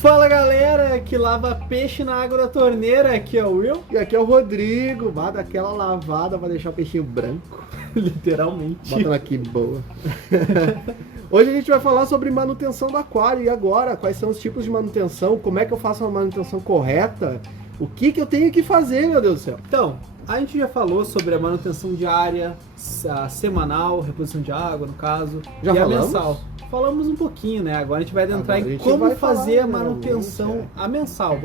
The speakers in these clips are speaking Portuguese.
Fala galera que lava peixe na água da torneira, aqui é o Will. E aqui é o Rodrigo, vai daquela lavada pra deixar o peixinho branco. Literalmente. Bota aqui, boa. Hoje a gente vai falar sobre manutenção do aquário. E agora, quais são os tipos de manutenção, como é que eu faço uma manutenção correta, o que eu tenho que fazer, meu Deus do céu. Então, a gente já falou sobre a manutenção diária, a semanal, reposição de água no caso, Já e falamos? a mensal. Falamos um pouquinho, né? Agora a gente vai adentrar Agora a em gente como vai fazer falar, a manutenção, realmente, a mensal.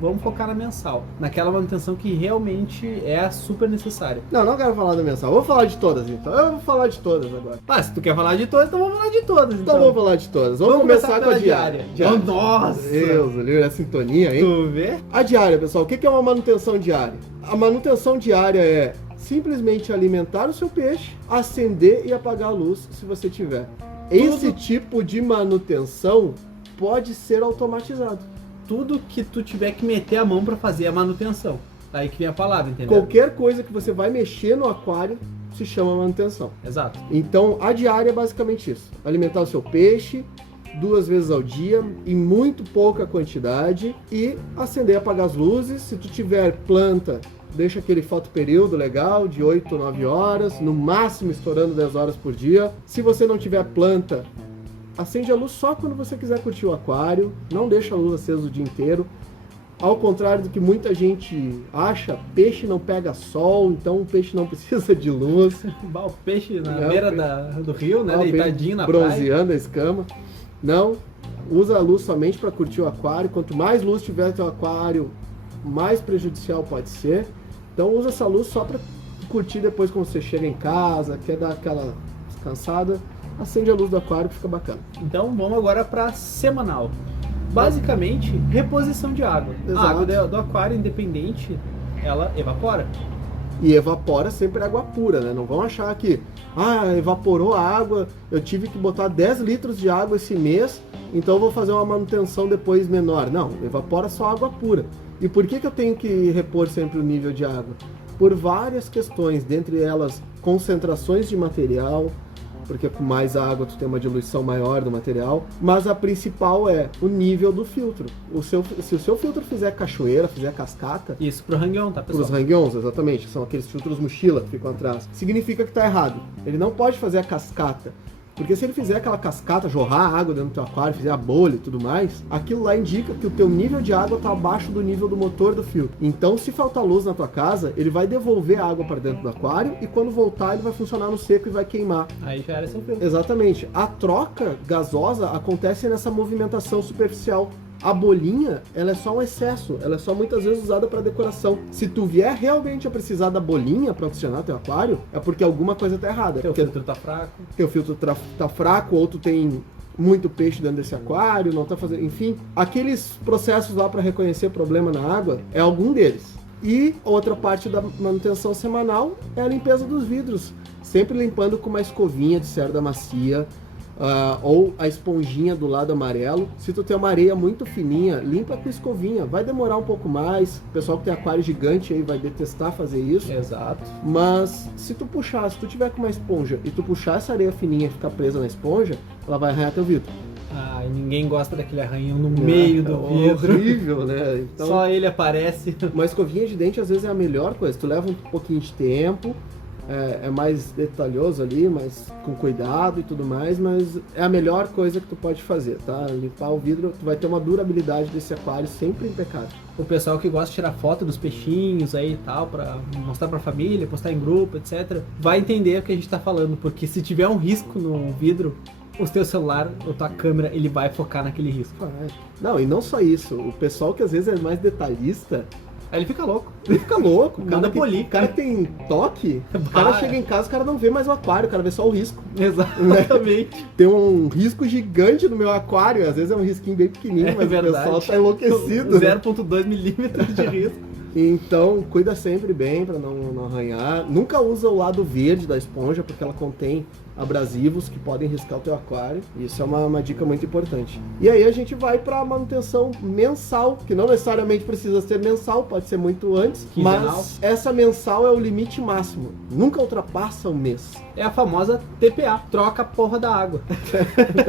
Vamos focar na mensal. Naquela manutenção que realmente é super necessária. Não quero falar da mensal, vou falar de todas então. Eu vou falar de todas agora. Ah, se tu quer falar de todas, então vamos falar de todas. Então vamos falar de todas. Vamos começar com a pela diária. Oh, nossa! Deus, livre a sintonia, hein? Tu vê? A diária, pessoal, o que é uma manutenção diária? A manutenção diária é simplesmente alimentar o seu peixe, acender e apagar a luz se você tiver. Esse tipo de manutenção pode ser automatizado. Tudo que tu tiver que meter a mão pra fazer a manutenção. Aí que vem a palavra, entendeu? Qualquer coisa que você vai mexer no aquário se chama manutenção. Exato. Então, a diária é basicamente isso. Alimentar o seu peixe 2 vezes ao dia, em muito pouca quantidade, e acender e apagar as luzes. Se tu tiver planta, deixa aquele fotoperíodo legal de 8 ou 9 horas, no máximo estourando 10 horas por dia. Se você não tiver planta, acende a luz só quando você quiser curtir o aquário, não deixa a luz acesa o dia inteiro. Ao contrário do que muita gente acha, peixe não pega sol, então o peixe não precisa de luz. O peixe na beira do rio, né? O peixe Deitadinho na praia. bronzeando a escama. Não, usa a luz somente para curtir o aquário. Quanto mais luz tiver no teu aquário, mais prejudicial pode ser. Então usa essa luz só para curtir depois quando você chega em casa, quer dar aquela descansada, acende a luz do aquário que fica bacana. Então vamos agora para semanal. Basicamente, reposição de água. Exato. A água do aquário, independente, ela evapora. E evapora sempre água pura, né? Não vão achar que, evaporou a água, eu tive que botar 10 litros de água esse mês, então eu vou fazer uma manutenção depois menor. Não, evapora só água pura. E por que eu tenho que repor sempre o nível de água? Por várias questões, dentre elas concentrações de material, porque com mais água tu tem uma diluição maior do material, mas a principal é o nível do filtro. Se o seu filtro fizer cachoeira, fizer cascata... Isso pro hang-on, tá, pessoal? Os hang-ons, exatamente, são aqueles filtros mochila que ficam atrás. Significa que está errado. Ele não pode fazer a cascata. Porque se ele fizer aquela cascata, jorrar água dentro do teu aquário, fizer a bolha e tudo mais, aquilo lá indica que o teu nível de água está abaixo do nível do motor do filtro. Então, se faltar luz na tua casa, ele vai devolver a água para dentro do aquário e quando voltar ele vai funcionar no seco e vai queimar. Aí já era seu filtro. Exatamente. A troca gasosa acontece nessa movimentação superficial. A bolinha, ela é só um excesso, ela é só muitas vezes usada para decoração. Se tu vier realmente a precisar da bolinha para oxigenar teu aquário, é porque alguma coisa tá errada. Teu filtro tá fraco. Teu filtro tá fraco, ou tu tem muito peixe dentro desse aquário, não tá fazendo... Enfim, aqueles processos lá para reconhecer problema na água, é algum deles. E outra parte da manutenção semanal é a limpeza dos vidros. Sempre limpando com uma escovinha de cerda macia, ou a esponjinha do lado amarelo. Se tu tem uma areia muito fininha, limpa com escovinha. Vai demorar um pouco mais. O pessoal que tem aquário gigante aí vai detestar fazer isso. Exato. Mas se tu tiver com uma esponja e tu puxar essa areia fininha e ficar presa na esponja, ela vai arranhar teu vidro. E ninguém gosta daquele arranhão no meio do vidro. Horrível, né? Então, só ele aparece. uma escovinha de dente às vezes é a melhor coisa. Tu leva um pouquinho de tempo, é mais detalhoso ali, mais com cuidado e tudo mais, mas é a melhor coisa que tu pode fazer, tá? Limpar o vidro, tu vai ter uma durabilidade desse aquário sempre impecável. O pessoal que gosta de tirar foto dos peixinhos aí e tal, pra mostrar pra família, postar em grupo, etc., vai entender o que a gente tá falando, porque se tiver um risco no vidro, o teu celular ou tua câmera, ele vai focar naquele risco. Não, e não só isso, o pessoal que às vezes é mais detalhista, Aí ele fica louco. ele fica louco. Manda polir. O cara que tem toque, o cara chega em casa, o cara não vê mais o aquário, o cara vê só o risco. Exatamente. Tem um risco gigante no meu aquário, às vezes é um risquinho bem pequenininho, mas verdade. o pessoal tá enlouquecido. 0,2 milímetros de risco. Então, cuida sempre bem para não arranhar. Nunca usa o lado verde da esponja, porque ela contém abrasivos que podem riscar o teu aquário. Isso é uma dica muito importante. E aí a gente vai para a manutenção mensal, que não necessariamente precisa ser mensal, pode ser muito antes, quinzenal. Mas essa mensal é o limite máximo. Nunca ultrapassa um mês. É a famosa TPA, troca a porra da água.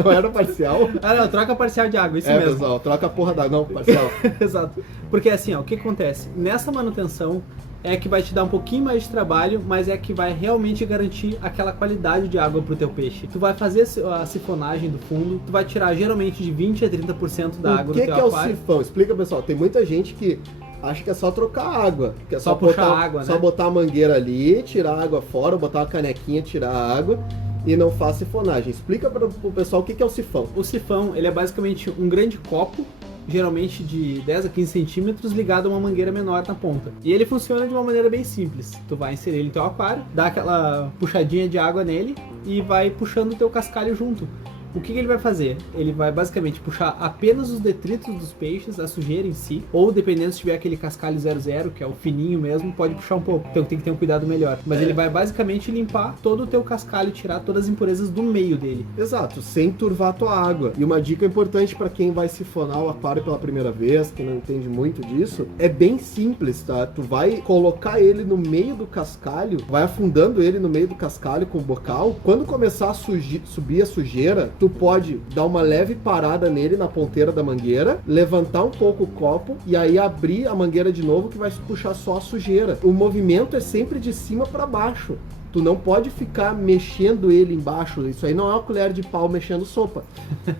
Não era parcial? Ah, não, troca parcial de água, isso mesmo. Pessoal, troca a porra da água, não, parcial. Exato. Porque assim, ó, o que acontece? Nessa manutenção é que vai te dar um pouquinho mais de trabalho, mas é que vai realmente garantir aquela qualidade de água pro teu peixe. Tu vai fazer a sifonagem do fundo, tu vai tirar geralmente de 20 a 30% da água do teu aquário. O que é o sifão? Explica, pessoal. Tem muita gente que acha que é só trocar água. Que é só puxar água, só né? botar a mangueira ali, tirar a água fora, ou botar uma canequinha, tirar a água e não faz sifonagem. Explica para o pessoal o que é o sifão. O sifão, ele é basicamente um grande copo, geralmente de 10 a 15 centímetros, ligado a uma mangueira menor na ponta. E ele funciona de uma maneira bem simples. Tu vai inserir ele no teu aquário, dá aquela puxadinha de água nele e vai puxando o teu cascalho junto. O que ele vai fazer? Ele vai basicamente puxar apenas os detritos dos peixes, a sujeira em si, ou dependendo se tiver aquele cascalho 00, que é o fininho mesmo, pode puxar um pouco, então tem que ter um cuidado melhor. Mas ele vai basicamente limpar todo o teu cascalho, tirar todas as impurezas do meio dele. Exato, sem turvar a tua água. E uma dica importante para quem vai sifonar o aquário pela primeira vez, que não entende muito disso, é bem simples, tá? Tu vai colocar ele no meio do cascalho, vai afundando ele no meio do cascalho com o bocal. Quando começar a subir a sujeira, tu pode dar uma leve parada nele na ponteira da mangueira, levantar um pouco o copo e aí abrir a mangueira de novo, que vai puxar só a sujeira. O movimento é sempre de cima para baixo. Tu não pode ficar mexendo ele embaixo. Isso aí não é uma colher de pau mexendo sopa.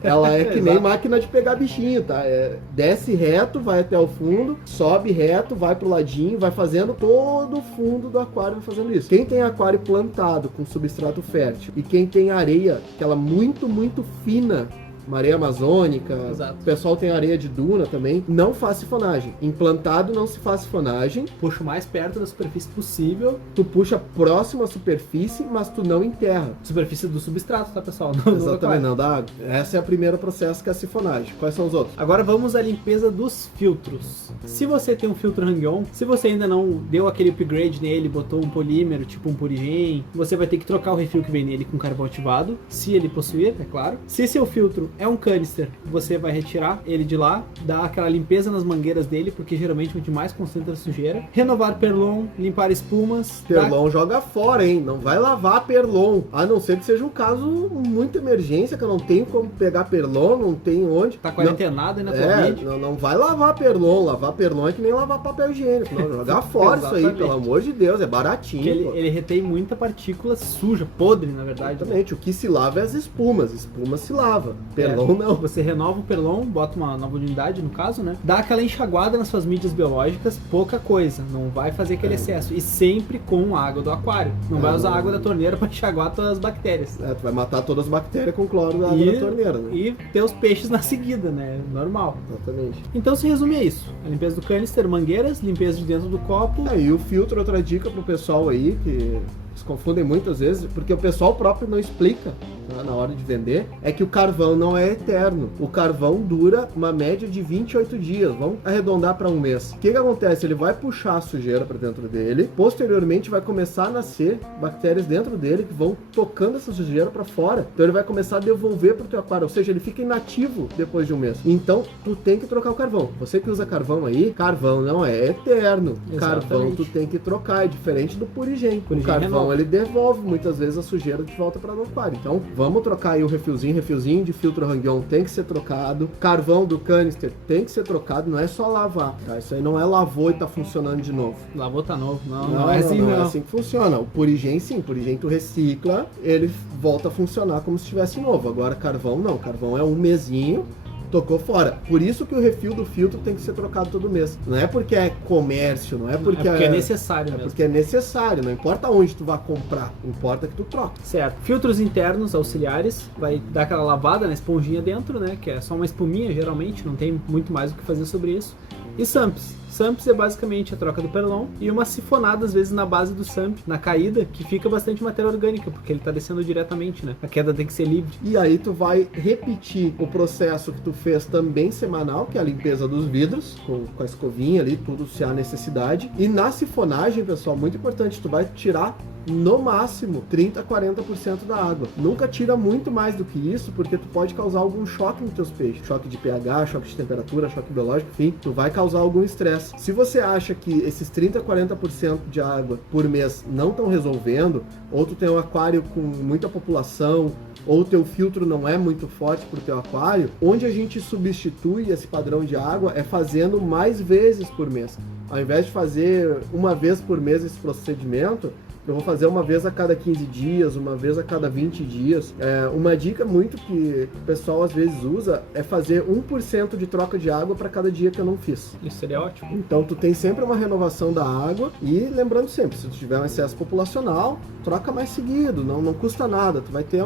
Ela é que nem máquina de pegar bichinho, tá? Desce reto, vai até o fundo, sobe reto, vai pro ladinho, vai fazendo todo o fundo do aquário, vai fazendo isso. Quem tem aquário plantado com substrato fértil e quem tem areia, aquela muito, muito fina, uma areia amazônica, Exato. O pessoal tem areia de duna também, não faz sifonagem. Implantado não se faz sifonagem. Puxa o mais perto da superfície possível. Tu puxa próximo à superfície, mas tu não enterra. Superfície do substrato, tá, pessoal? Exatamente, não da água. Esse é o primeiro processo, que é a sifonagem. Quais são os outros? Agora vamos à limpeza dos filtros. Se você tem um filtro Hang-On, se você ainda não deu aquele upgrade nele, botou um polímero, tipo um Purigen, você vai ter que trocar o refil que vem nele com carvão ativado, se ele possuir, é claro. Se seu filtro é um canister, você vai retirar ele de lá, dar aquela limpeza nas mangueiras dele, porque geralmente é onde mais concentra a sujeira. Renovar perlon, limpar espumas. Perlon joga fora, hein? Não vai lavar perlon. A não ser que seja um caso muita emergência, que eu não tenho como pegar perlon, não tenho onde. Tá quarentenado aí na Covid. Não vai lavar perlon. Lavar perlon é que nem lavar papel higiênico. Não, jogar fora isso aí, pelo amor de Deus, é baratinho. Porque ele retém muita partícula suja, podre, na verdade. Exatamente. O que se lava é as espumas. Espuma se lava. Perlon não. Você renova o perlon, bota uma nova unidade no caso, né? Dá aquela enxaguada nas suas mídias biológicas, pouca coisa. Não vai fazer aquele excesso. E sempre com a água do aquário. Não vai usar a água da torneira para enxaguar todas as bactérias. Tu vai matar todas as bactérias com cloro da água da torneira, né? E ter os peixes na seguida, né? Normal. Exatamente. Então se resume a isso. A limpeza do canister, mangueiras, limpeza de dentro do copo. E o filtro, outra dica pro pessoal aí, que se confundem muitas vezes, porque o pessoal próprio não explica, tá, na hora de vender, é que o carvão não é eterno. O carvão dura uma média de 28 dias. Vamos arredondar para um mês. O que acontece? Ele vai puxar a sujeira para dentro dele, posteriormente vai começar a nascer bactérias dentro dele que vão tocando essa sujeira para fora. Então ele vai começar a devolver para o teu aquário, ou seja, ele fica inativo depois de um mês. Então tu tem que trocar o carvão. Você que usa carvão aí, carvão não é eterno. Exatamente. Carvão tu tem que trocar, é diferente do Purigen. O carvão renova. Ele devolve muitas vezes a sujeira de volta para o aquário. Então vamos trocar aí o refilzinho de filtro Hang-On tem que ser trocado, carvão do canister tem que ser trocado, não é só lavar, tá? Isso aí não é lavou e tá funcionando de novo. Lavou tá novo, não é assim não. É assim que funciona. O Purigen sim, o Purigen tu recicla, ele volta a funcionar como se estivesse novo. Agora carvão não, carvão é um mesinho, tocou fora. Por isso que o refil do filtro tem que ser trocado todo mês. Não é porque é comércio, não é porque é necessário mesmo. É porque é necessário, não importa onde tu vai comprar, importa que tu troca. Certo. Filtros internos auxiliares, vai dar aquela lavada na esponjinha dentro, né, que é só uma espuminha geralmente, não tem muito mais o que fazer sobre isso. E SAMPs. Sumps é basicamente a troca do perlon e uma sifonada às vezes na base do sump, na caída, que fica bastante matéria orgânica, porque ele tá descendo diretamente, né? A queda tem que ser livre. E aí tu vai repetir o processo que tu fez também semanal, que é a limpeza dos vidros, com a escovinha ali, tudo se há necessidade. E na sifonagem, pessoal, muito importante, tu vai tirar no máximo 30 a 40% da água. Nunca tira muito mais do que isso, porque tu pode causar algum choque nos teus peixes. Choque de pH, choque de temperatura, choque biológico, enfim, tu vai causar algum estresse. Se você acha que esses 30 a 40% de água por mês não estão resolvendo, ou tu tem um aquário com muita população, ou o teu filtro não é muito forte para o teu aquário, onde a gente substitui esse padrão de água é fazendo mais vezes por mês. Ao invés de fazer uma vez por mês esse procedimento, eu vou fazer uma vez a cada 15 dias, uma vez a cada 20 dias. Uma dica muito que o pessoal às vezes usa é fazer 1% de troca de água para cada dia que eu não fiz. Isso seria ótimo. Então tu tem sempre uma renovação da água e lembrando sempre, se tu tiver um excesso populacional, troca mais seguido, não custa nada. Tu vai ter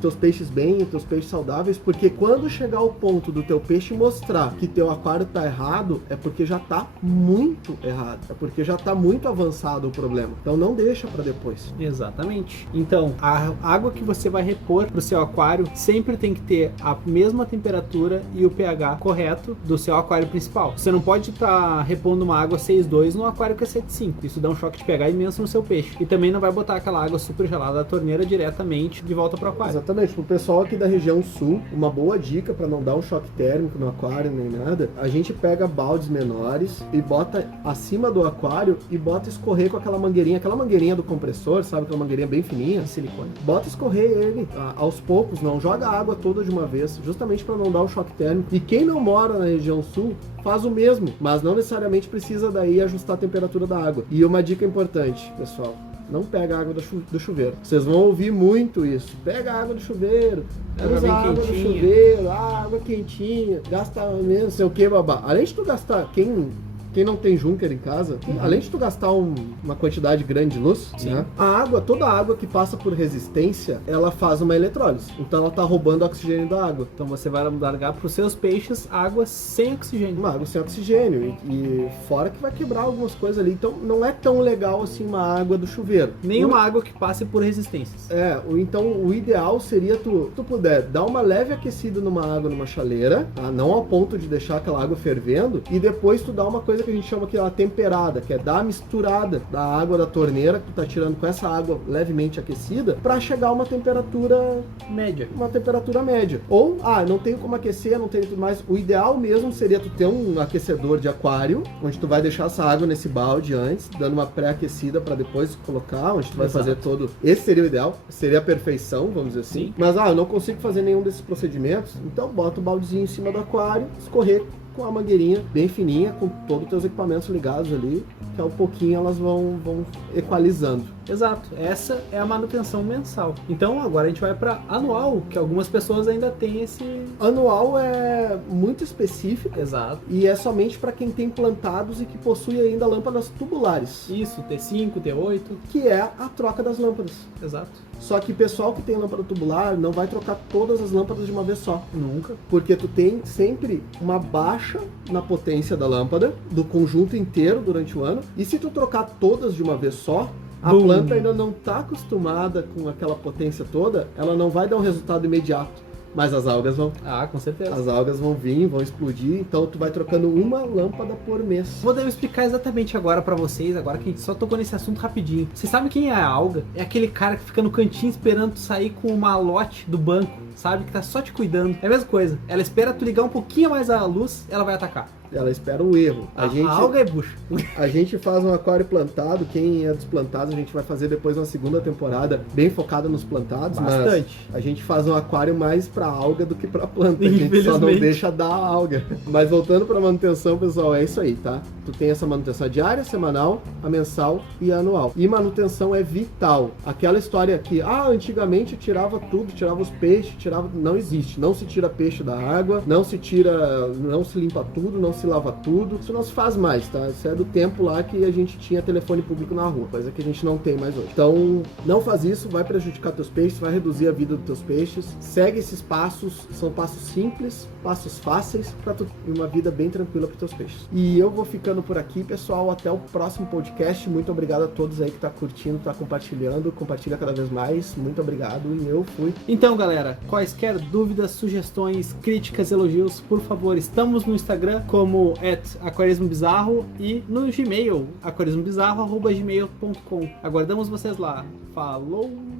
teus peixes bem, teus peixes saudáveis, porque quando chegar ao ponto do teu peixe mostrar que teu aquário tá errado, é porque já tá muito errado, é porque já tá muito avançado o problema. Então não deixa para depois. Exatamente. Então, a água que você vai repor para o seu aquário sempre tem que ter a mesma temperatura e o pH correto do seu aquário principal. Você não pode estar repondo uma água 6,2 no aquário que é 7,5. Isso dá um choque de pH imenso no seu peixe. E também não vai botar aquela água super gelada da torneira diretamente de volta para o aquário. Exatamente. Para o pessoal aqui da região sul, uma boa dica para não dar um choque térmico no aquário nem nada, a gente pega baldes menores e bota acima do aquário e bota escorrer com aquela mangueirinha do compressor, sabe, aquela mangueirinha bem fininha, Silicone. bota escorrer ele aos poucos, não joga a água toda de uma vez, justamente para não dar o choque térmico. E quem não mora na região sul faz o mesmo, mas não necessariamente precisa daí ajustar a temperatura da água. E uma dica importante, pessoal, não pega a água do chuveiro. Vocês vão ouvir muito isso. Pega a água do chuveiro, usa a água do chuveiro, água quentinha, gasta menos, não sei o que, babá. Além de tu gastar, quem não tem Junker em casa, além de tu gastar uma quantidade grande de luz, né? Toda a água que passa por resistência, ela faz uma eletrólise. Então ela tá roubando o oxigênio da água. Então você vai largar para os seus peixes água sem oxigênio. Uma água sem oxigênio. E fora que vai quebrar algumas coisas ali. Então não é tão legal assim uma água do chuveiro. Nem uma água que passe por resistências. Então o ideal seria tu puder dar uma leve aquecida numa água numa chaleira, tá? Não ao ponto de deixar aquela água fervendo, e depois tu dá uma coisa que a gente chama aqui a temperada, que é dar a misturada da água da torneira que tu tá tirando com essa água levemente aquecida para chegar a uma temperatura média. Ou, não tenho como aquecer, não tenho tudo mais. O ideal mesmo seria tu ter um aquecedor de aquário, onde tu vai deixar essa água nesse balde antes, dando uma pré-aquecida para depois colocar, onde tu vai fazer todo... Esse seria o ideal, seria a perfeição, vamos dizer assim. Sim. Mas, eu não consigo fazer nenhum desses procedimentos, então bota o baldezinho em cima do aquário, escorrer com a mangueirinha bem fininha, com todos os teus equipamentos ligados ali, que ao pouquinho elas vão equalizando. Exato, essa é a manutenção mensal. Então agora a gente vai para anual, que algumas pessoas ainda têm esse... Anual é muito específico. Exato. E é somente para quem tem plantados e que possui ainda lâmpadas tubulares. Isso, T5, T8. Que é a troca das lâmpadas. Exato. Só que pessoal que tem lâmpada tubular não vai trocar todas as lâmpadas de uma vez só. Nunca. Porque tu tem sempre uma baixa na potência da lâmpada, do conjunto inteiro durante o ano. E se tu trocar todas de uma vez só, a planta ainda não está acostumada com aquela potência toda, ela não vai dar um resultado imediato. Mas as algas vão. Com certeza. As algas vão vir, vão explodir, então tu vai trocando uma lâmpada por mês. Vou explicar exatamente agora pra vocês, agora que a gente só tocou nesse assunto rapidinho. Vocês sabem quem é a alga? É aquele cara que fica no cantinho esperando tu sair com o malote do banco, sabe? Que tá só te cuidando. É a mesma coisa. Ela espera tu ligar um pouquinho mais a luz, ela vai atacar. Ela espera o erro. A alga é bucha. A gente faz um aquário plantado, quem é dos plantados, a gente vai fazer depois uma segunda temporada bem focada nos plantados. Bastante. Mas a gente faz um aquário mais pra alga do que pra planta. A gente só não deixa dar a alga. Mas voltando pra manutenção, pessoal, é isso aí, tá? Tu tem essa manutenção diária, semanal, a mensal e a anual. E manutenção é vital. Aquela história que, antigamente eu tirava tudo, tirava os peixes, não existe. Não se tira peixe da água, não se limpa tudo, não se lava tudo. Isso não se faz mais, tá? Isso é do tempo lá que a gente tinha telefone público na rua, coisa que a gente não tem mais hoje. Então, não faz isso, vai prejudicar teus peixes, vai reduzir a vida dos teus peixes. Segue esses passos, são passos simples, passos fáceis, para tu ter uma vida bem tranquila para teus peixes. E eu vou ficando por aqui, pessoal, até o próximo podcast. Muito obrigado a todos aí que tá curtindo, tá compartilhando, compartilha cada vez mais. Muito obrigado e eu fui. Então, galera, quaisquer dúvidas, sugestões, críticas, elogios, por favor, estamos no Instagram como @aquarismobizarro e no Gmail, aquarismobizarro@gmail.com. Aguardamos vocês lá. Falou!